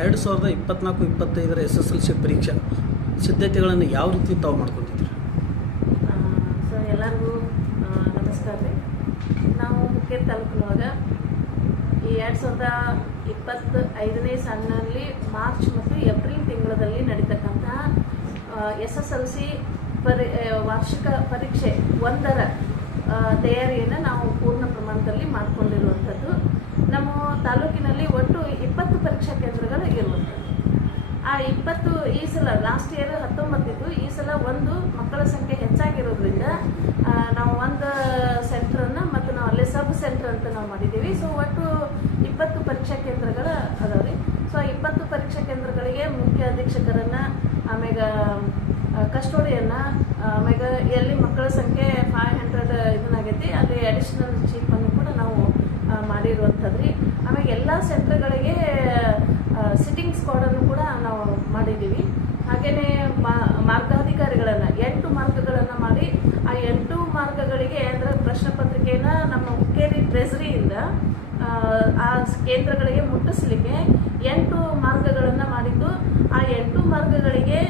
ಎರಡು ಸಾವಿರದ ಇಪ್ಪತ್ನಾಲ್ಕು, ಇಪ್ಪತ್ತೈದರ ಎಸ್ ಎಸ್ ಎಲ್ ಸಿ ಪರೀಕ್ಷೆ ಸಿದ್ಧತೆಗಳನ್ನು ಯಾವ ರೀತಿ ತಾವು ಮಾಡ್ಕೊಂಡಿದ್ದೀರಿ? ಸರ್, ಎಲ್ಲರಿಗೂ ನಮಸ್ಕಾರ ರೀ. ನಾವು ಮುಖ್ಯ ತಲುಪುವಾಗ ಈ ಎರಡು ಸಾವಿರದ ಇಪ್ಪತ್ತು ಐದನೇ ಮಾರ್ಚ್ ಮತ್ತು ಏಪ್ರಿಲ್ ತಿಂಗಳಲ್ಲಿ ನಡೀತಕ್ಕಂತಹ ಎಸ್ ಎಸ್ ಎಲ್ ಸಿ ಪರಿ ವಾರ್ಷಿಕ ಪರೀಕ್ಷೆ ಒಂದರ ತಯಾರಿಯನ್ನು ನಾವು ಪೂರ್ಣ ಪ್ರಮಾಣದಲ್ಲಿ ಮಾಡಿಕೊಂಡಿರುವಂಥದ್ದು. ನಮ್ಮ ಪರೀಕ್ಷಾ ಆ ಇಪ್ಪತ್ತು ಈ ಸಲ ಲಾಸ್ಟ್ ಇಯರ್ ಹತ್ತೊಂಬತ್ತಿತ್ತು ಈ ಸಲ ಒಂದು ಮಕ್ಕಳ ಸಂಖ್ಯೆ ಹೆಚ್ಚಾಗಿರೋದ್ರಿಂದ ನಾವು ಒಂದು ಸೆಂಟ್ರನ್ನು ಮತ್ತು ನಾವು ಅಲ್ಲೇ ಸಬ್ ಸೆಂಟರ್ ಅಂತ ನಾವು ಮಾಡಿದ್ದೀವಿ. ಸೊ ಒಟ್ಟು ಇಪ್ಪತ್ತು ಪರೀಕ್ಷಾ ಕೇಂದ್ರಗಳು ಅದಾವೆ ರೀ. ಸೊ ಆ ಇಪ್ಪತ್ತು ಪರೀಕ್ಷಾ ಕೇಂದ್ರಗಳಿಗೆ ಮುಖ್ಯ ಅಧೀಕ್ಷಕರನ್ನು, ಆಮ್ಯಾಗ ಕಸ್ಟೋಡಿಯನ್ನ ಆಮ್ಯಾಗ ಎಲ್ಲಿ ಮಕ್ಕಳ ಸಂಖ್ಯೆ ಫೈವ್ ಹಂಡ್ರೆಡ್ ಇದನ್ನಾಗೈತಿ, ಅಲ್ಲಿ ಅಡಿಷನಲ್ ಚೀಫನ್ನು ಕೂಡ ನಾವು ಮಾಡಿರುವಂಥದ್ದು ರೀ ಆಮೇಲೆ ಎಲ್ಲ ಸೆಂಟ್ರ್ಗಳಿಗೆ ಸಿಟ್ಟಿಂಗ್ ಸ್ಕ್ವಾಡನ್ನು ಕೂಡ ನಾವು ಮಾಡಿದ್ದೀವಿ. ಹಾಗೆಯೇ ಮಾರ್ಗಾಧಿಕಾರಿಗಳನ್ನು, ಎಂಟು ಮಾರ್ಗಗಳನ್ನು ಮಾಡಿ, ಆ ಎಂಟು ಮಾರ್ಗಗಳಿಗೆ ಅಂದರೆ ಪ್ರಶ್ನೆ ಪತ್ರಿಕೆಯನ್ನು ನಮ್ಮ ಹುಕ್ಕೇರಿ ಟ್ರೆಸರಿಯಿಂದ, ಆ ಕೇಂದ್ರಗಳಿಗೆ ಮುಟ್ಟಿಸ್ಲಿಕ್ಕೆ ಎಂಟು ಮಾರ್ಗಗಳನ್ನು ಮಾಡಿದ್ದು. ಆ ಎಂಟು ಮಾರ್ಗಗಳಿಗೆ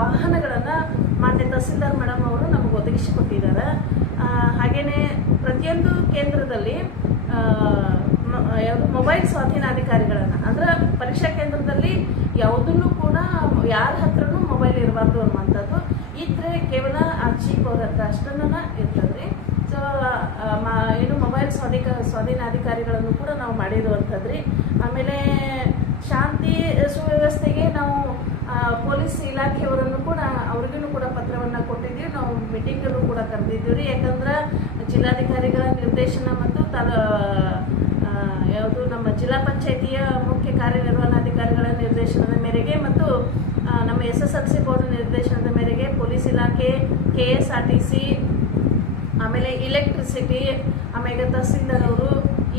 ವಾಹನಗಳನ್ನು ಮಾನ್ಯ ತಹಸೀಲ್ದಾರ್ ಮೇಡಮ್ ಅವರು ನಮಗೆ ಒದಗಿಸಿಕೊಟ್ಟಿದ್ದಾರೆ. ಹಾಗೆಯೇ ಪ್ರತಿಯೊಂದು ಕೇಂದ್ರದಲ್ಲಿ ಯಾವ್ದು ಮೊಬೈಲ್ ಸ್ವಾಧೀನಾಧಿಕಾರಿಗಳನ್ನು. ಅಂದ್ರೆ ಪರೀಕ್ಷಾ ಕೇಂದ್ರದಲ್ಲಿ ಯಾವುದನ್ನು ಕೂಡ ಯಾರ ಹತ್ರನೂ ಮೊಬೈಲ್ ಇರಬಾರ್ದು ಅನ್ನುವಂಥದ್ದು. ಇದ್ರೆ ಕೇವಲ ಆ ಚೀಫ್ ಅವ್ರ ಹತ್ರ ಅಷ್ಟನ್ನ ಇರ್ತದ್ರಿ. ಸೊ ಏನು ಮೊಬೈಲ್ ಸ್ವಾಧೀಕ, ಸ್ವಾಧೀನಾಧಿಕಾರಿಗಳನ್ನು ಕೂಡ ನಾವು ಮಾಡಿರುವಂಥದ್ರಿ. ಆಮೇಲೆ ಶಾಂತಿ ಸುವ್ಯವಸ್ಥೆಗೆ ನಾವು ಪೊಲೀಸ್ ಇಲಾಖೆಯವರನ್ನು ಕೂಡ ಅವ್ರಿಗೂ ಕೂಡ ಪತ್ರವನ್ನು ಕೊಟ್ಟಿದ್ದೀವಿ. ನಾವು ಮೀಟಿಂಗನ್ನು ಕೂಡ ಕರೆದಿದ್ದೀವಿ ರೀ ಯಾಕಂದ್ರೆ ಜಿಲ್ಲಾಧಿಕಾರಿಗಳ ನಿರ್ದೇಶನ ಮತ್ತು ತಲ ಯಾವುದು ನಮ್ಮ ಜಿಲ್ಲಾ ಪಂಚಾಯಿತಿಯ ಮುಖ್ಯ ಕಾರ್ಯನಿರ್ವಹಣಾಧಿಕಾರಿಗಳ ನಿರ್ದೇಶನದ ಮೇರೆಗೆ ಮತ್ತು ನಮ್ಮ S S L C board ನಿರ್ದೇಶನದ ಮೇರೆಗೆ ಪೊಲೀಸ್ ಇಲಾಖೆ K S R T C ಆಮೇಲೆ ಇಲೆಕ್ಟ್ರಿಸಿಟಿ, ಆಮೇಲೆ ತಹಸೀಲ್ದಾರ್ ಅವರು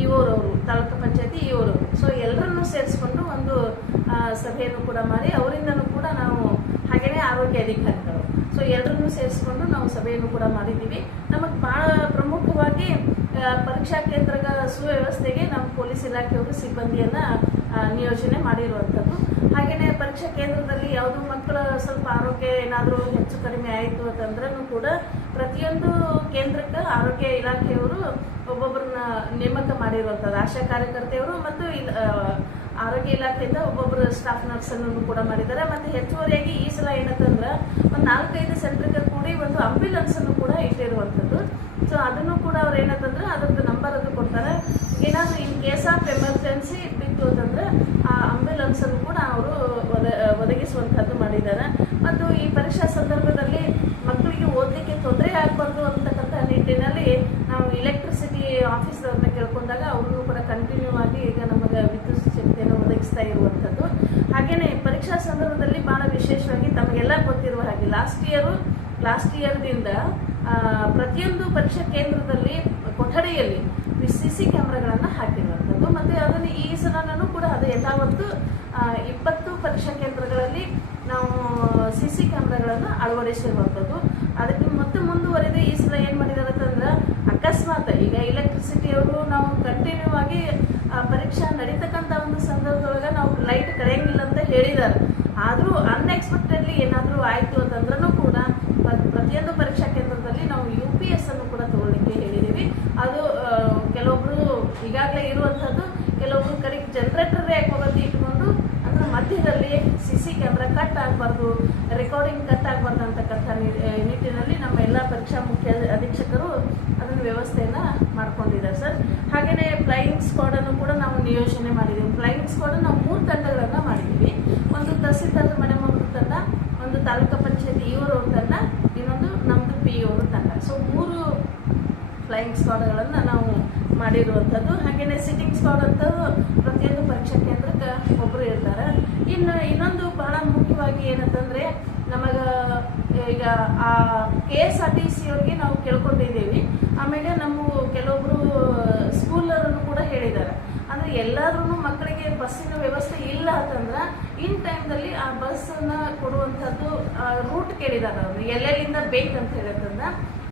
ಇವರು ತಾಲೂಕು ಪಂಚಾಯತಿ ಇವರು ಸೊ ಎಲ್ಲರನ್ನೂ ಸೇರಿಸ್ಕೊಂಡು ಒಂದು ಸಭೆಯನ್ನು ಕೂಡ ಮಾಡಿ, ಅವರಿಂದನೂ ಕೂಡ ನಾವು ಹಾಗೆಯೇ ಆರೋಗ್ಯ ಅಧಿಕಾರಿಗಳು. ಸೊ ಎಲ್ಲರನ್ನೂ ಸೇರಿಸ್ಕೊಂಡು ನಾವು ಸಭೆಯನ್ನು ಕೂಡ ಮಾಡಿದ್ದೀವಿ. ನಮಗೆ ಭಾಳ ಪ್ರಮುಖವಾಗಿ ಪರೀಕ್ಷಾ ಕೇಂದ್ರಗಳ ಸುವ್ಯವಸ್ಥೆಗೆ ನಮ್ಮ ಪೊಲೀಸ್ ಇಲಾಖೆಯವರು ಸಿಬ್ಬಂದಿಯನ್ನು ನಿಯೋಜನೆ ಮಾಡಿರುವಂಥದ್ದು. ಹಾಗೆಯೇ ಪರೀಕ್ಷಾ ಕೇಂದ್ರದಲ್ಲಿ ಯಾವುದು ಮಕ್ಕಳ ಸ್ವಲ್ಪ ಆರೋಗ್ಯ ಏನಾದರೂ ಹೆಚ್ಚು ಕಡಿಮೆ ಆಯಿತು ಅಂತಂದ್ರೂ ಕೂಡ ಪ್ರತಿಯೊಂದು ಕೇಂದ್ರಕ್ಕೆ ಆರೋಗ್ಯ ಇಲಾಖೆಯವರು ಒಬ್ಬೊಬ್ಬರನ್ನ ನೇಮಕ ಮಾಡಿರುವಂಥದ್ದು. ಆಶಾ ಕಾರ್ಯಕರ್ತೆಯವರು ಮತ್ತು ಆರೋಗ್ಯ ಇಲಾಖೆಯಿಂದ ಒಬ್ಬೊಬ್ಬರು ಸ್ಟಾಫ್ ನರ್ಸನ್ನು ಕೂಡ ಮಾಡಿದ್ದಾರೆ. ಮತ್ತು ಹೆಚ್ಚುವರಿಯಾಗಿ ಈ ಸಲ ಏನಂತಂದ್ರೆ ಒಂದು ನಾಲ್ಕೈದು ಸೆಂಟ್ರಿಗೆ ಕೂಡಿ ಒಂದು ಅಂಬ್ಯುಲೆನ್ಸನ್ನು ಕೂಡ ಇಟ್ಟಿರುವಂಥದ್ದು. ಸೊ ಅದನ್ನು ಕೂಡ ಅವ್ರು ಏನಂತಂದ್ರೆ ಅದ್ರದ್ದು ನಂಬರ್ ಅದು ಕೊಡ್ತಾರೆ. ಏನಾದರೂ ಇನ್ ಕೇಸ್ ಆಫ್ ಎಮರ್ಜೆನ್ಸಿ ಬಿತ್ತು ಅಂತಂದ್ರೆ ಆ ಆಂಬ್ಯುಲೆನ್ಸನ್ನು ಕೂಡ ಅವರು ಒದ, ಒದಗಿಸುವಂಥದ್ದು ಮಾಡಿದ್ದಾರೆ. ಮತ್ತು ಈ ಪರೀಕ್ಷಾ ಸಂದರ್ಭದಲ್ಲಿ ಮಕ್ಕಳಿಗೆ ಓದಲಿಕ್ಕೆ ತೊಂದರೆ ಆಗಬಾರ್ದು ಅಂತಕ್ಕಂಥ ನಿಟ್ಟಿನಲ್ಲಿ ನಾವು ಇಲೆಕ್ಟ್ರಿಸಿಟಿ ಆಫೀಸರ್ನ ಕೇಳ್ಕೊಂಡಾಗ ಅವರು ಕೂಡ ಕಂಟಿನ್ಯೂ ಆಗಿ ಈಗ ನಮಗೆ ವಿದ್ಯುತ್ ಶಕ್ತಿಯನ್ನು ಒದಗಿಸ್ತಾ ಇರುವಂಥದ್ದು ಪರೀಕ್ಷಾ ಸಂದರ್ಭದಲ್ಲಿ ಬಹಳ ವಿಶೇಷವಾಗಿ ತಮಗೆಲ್ಲ ಗೊತ್ತಿರುವ ಹಾಗೆ ಲಾಸ್ಟ್ ಇಯರು ಲಾಸ್ಟ್ ಇಯರ್ದಿಂದ ಪ್ರತಿಯೊಂದು ಪರೀಕ್ಷಾ ಕೇಂದ್ರದಲ್ಲಿ ಕೊಠಡಿಯಲ್ಲಿ ಸಿ ಸಿ ಕ್ಯಾಮ್ರಾಗಳನ್ನು ಹಾಕಿರುವಂಥದ್ದು ಮತ್ತು ಅದನ್ನು ಈ ಸಲನೂ ಕೂಡ ಅದು ಯಥಾವತ್ತು ಇಪ್ಪತ್ತು ಪರೀಕ್ಷಾ ಕೇಂದ್ರಗಳಲ್ಲಿ ನಾವು ಸಿ ಸಿ ಕ್ಯಾಮ್ರಾಗಳನ್ನು ಅಳವಡಿಸಿರುವಂಥದ್ದು ಅದಕ್ಕೆ ಮತ್ತೆ ಮುಂದುವರೆದು ಈ ಸಲ ಏನು ಮಾಡಿದ್ದಾರೆ ಅಂತಂದ್ರೆ ಅಕಸ್ಮಾತ್ ಈಗ ಎಲೆಕ್ಟ್ರಿಸಿಟಿಯವರು ನಾವು ಕಂಟಿನ್ಯೂ ಆಗಿ ಪರೀಕ್ಷಾ ನಡೀತಕ್ಕಂಥ ಒಂದು ಸಂದರ್ಭದೊಳಗೆ ನಾವು ಲೈಟ್ ಕರೆಯಂಗಿಲ್ಲ. ಹೇಳಿದ್ದಾರೆ. ಆದರೂ ಅನ್ಎಕ್ಸ್ಪೆಕ್ಟೆಡ್ಲಿ ಏನಾದರೂ ಆಯಿತು ಅಂತಂದ್ರೂ ಕೂಡ ಪ್ರ- ಪ್ರತಿಯೊಂದು ಪರೀಕ್ಷಾ ಕೇಂದ್ರದಲ್ಲಿ ನಾವು ಯು ಪಿ ಎಸ್ ಅನ್ನು ಕೂಡ ತಗೊಳ್ಳಿಕ್ಕೆ ಹೇಳಿದ್ದೀವಿ. ಅದು ಕೆಲವೊಬ್ಬರು ಈಗಾಗಲೇ ಇರುವಂಥದ್ದು, ಕೆಲವೊಬ್ರು ಕಡೆಗೆ ಜನರೇಟರ್ ಹೋಗೋದು ಇಟ್ಕೊಂಡು, ಅದರ ಮಧ್ಯದಲ್ಲಿ ಸಿ ಸಿ ಕ್ಯಾಮ್ರಾ ಕಟ್ ಆಗಬಾರ್ದು ರೆಕಾರ್ಡಿಂಗ್ ಕಟ್ ಆಗಬಾರ್ದು ಅಂತಕ್ಕಂಥ ನಿಟ್ಟಿನಲ್ಲಿ ನಮ್ಮ ಎಲ್ಲ ಪರೀಕ್ಷಾ ಮುಖ್ಯ ಅಧೀಕ್ಷಕರು ಅದನ್ನು ವ್ಯವಸ್ಥೆಯನ್ನು ಮಾಡ್ಕೊಂಡಿದ್ದಾರೆ ಸರ್. ಹಾಗೆಯೇ ಫ್ಲೈಯಿಂಗ್ ಸ್ಕ್ವಾಡನ್ನು ಕೂಡ ನಾವು ನಿಯೋಜನೆ ಮಾಡಿದ್ದೀವಿ. ಫ್ಲೈಯಿಂಗ್ ಸ್ಕ್ವಾಡ್ ನಾವು ಮೂರು ತಂಡಗಳನ್ನು ಮಾಡಿದ್ದೀವಿ ಒಂದು ತಹಸೀಲ್ದಾರ್ ಮೇಡಮ್ ಅವ್ರ ತಂಡ ಒಂದು ತಾಲೂಕು ಪಂಚಾಯತಿ ಇವರು ತಂಡ ಇನ್ನೊಂದು ನಮ್ಮದು ಪಿ ಅವರು ತಂಡ ಸೊ ಮೂರು ಫ್ಲೈಯಿಂಗ್ ಸ್ಕ್ವಾಡ್ಗಳನ್ನು ನಾವು ಮಾಡಿರುವಂಥದ್ದು. ಹಾಗೆಯೇ ಸಿಟ್ಟಿಂಗ್ ಸ್ಕ್ವಾಡ್ ಅಂತ ಪ್ರತಿಯೊಂದು ಪರೀಕ್ಷಾ ಕೇಂದ್ರಕ್ಕೆ ಒಬ್ಬರು ಇರ್ತಾರೆ. ಇನ್ನು ಇನ್ನೊಂದು ಬಹಳ ಮುಖ್ಯವಾಗಿ ಏನಂತಂದರೆ, ನಮಗೆ ಈಗ ಆ K S R T C ಅವ್ರಿಗೆ ನಾವು ಕೇಳ್ಕೊಂಡಿದ್ದೀವಿ. ಆಮೇಲೆ ನಮ್ಮ ಕೆಲವೊಬ್ಬರು ಸ್ಕೂಲರನ್ನು ಕೂಡ ಹೇಳಿದ್ದಾರೆ. ಅಂದರೆ ಎಲ್ಲರೂ ಮಕ್ಕಳಿಗೆ ಬಸ್ಸಿನ ವ್ಯವಸ್ಥೆ ಇಲ್ಲ ಅಂತಂದ್ರೆ ಇನ್ ಟೈಮ್ದಲ್ಲಿ ಆ ಬಸ್ಸನ್ನು ಕೊಡುವಂಥದ್ದು ರೂಟ್ ಕೇಳಿದ್ದಾರೆ ಅವರು. ಎಲ್ಲೆಲ್ಲಿಂದ ಬೇಕಂತ ಹೇಳಿದ್ರಿಂದ